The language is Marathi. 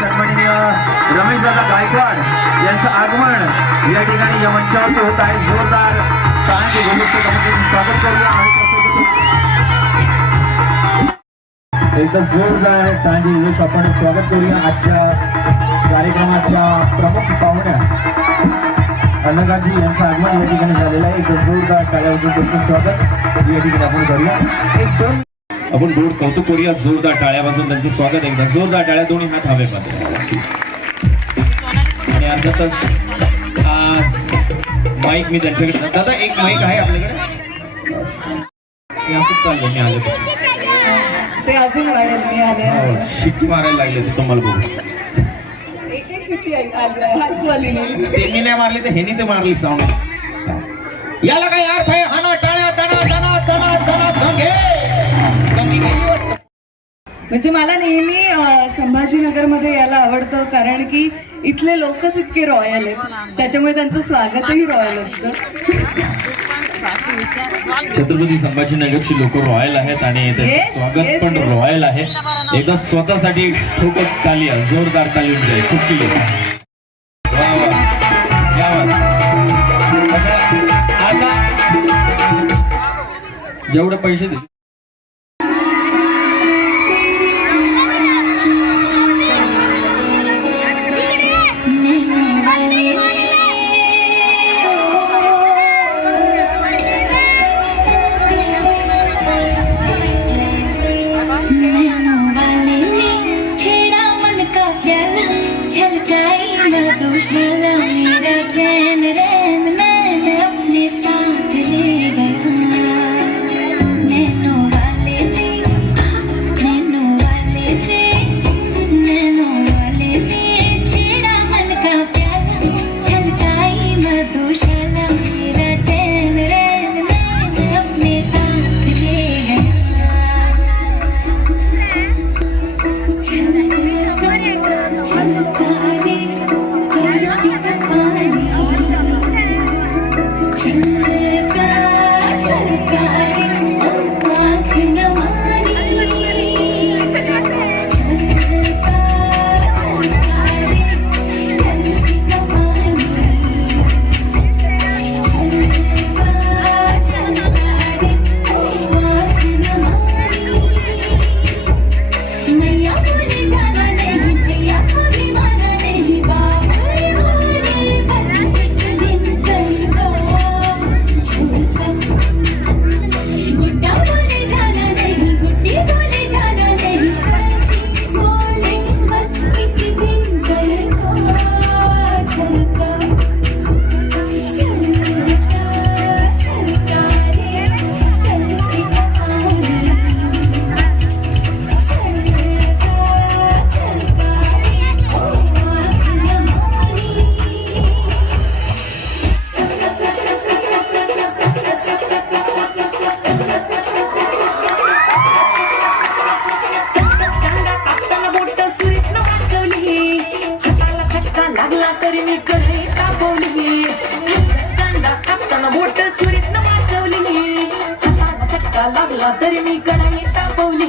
सन्माननीय रमेश दादा गायकवाड यांचं आगमन या ठिकाणी या मंचावरती होत आहे. जोरदार टाळ्यांचे गुणवत्ता कमिटीचं स्वागत करूया. एकदा जोरदार टांडी एक आपण स्वागत करूया. आजच्या कार्यक्रमाच्या प्रमुख पाहुण्या अन्नगांधी यांचं आगमन या ठिकाणी झालेलं आहे. एकदा जोरदार टाळ्यावरून स्वागत या ठिकाणी आपण करूया. एक दोन आपण गोड कौतुक करूया. जोरदार टाळ्या वाजून त्यांचं स्वागत एकदा. जोरदार टाळ्या दोन्ही हात हवे पाहिजे आणि अर्थातच आज माईक मी त्यांच्याकडे दादा एक माईक आहे आपल्याकडे? असंच चाललंय मी ते अजून हो, शिट्टी मारायला लागले ते तुम्हाला नाही. त्यांनी नाही मारली तर मारली साऊंड याला काय अर्थ आहे? हाना टाळ्या दंगे दंगी नाही वाटतं. म्हणजे मला नेहमी संभाजीनगरमध्ये यायला आवडतं कारण की इथले लोकच इतके रॉयल आहेत. त्याच्यामुळे त्यांचं स्वागतही रॉयल असतं. छत्रपती संभाजीनगरची लोक रॉयल आहेत आणि त्यांचं स्वागत पण. रॉयल आहे. एकदा स्वतःसाठी ठोकत ताली आहे, जोरदार ताली जाईल खूप केली. जेवढे पैसे दे मधुशाला मेरा चैन रैन नैन अपने साथ ले गया नैनो वाले ने नैनो वाले ने नैनो वाले छेड़ा मन का प्याला छलकाई मधुशाला मेरा चैन रैन नैन अपने साथ ले गया लागला तरी मी कढई तापवली कांदा कापताना बोट सुरीतनं वाचवली. हाताला फटका लागला तरी मी कढई सापवली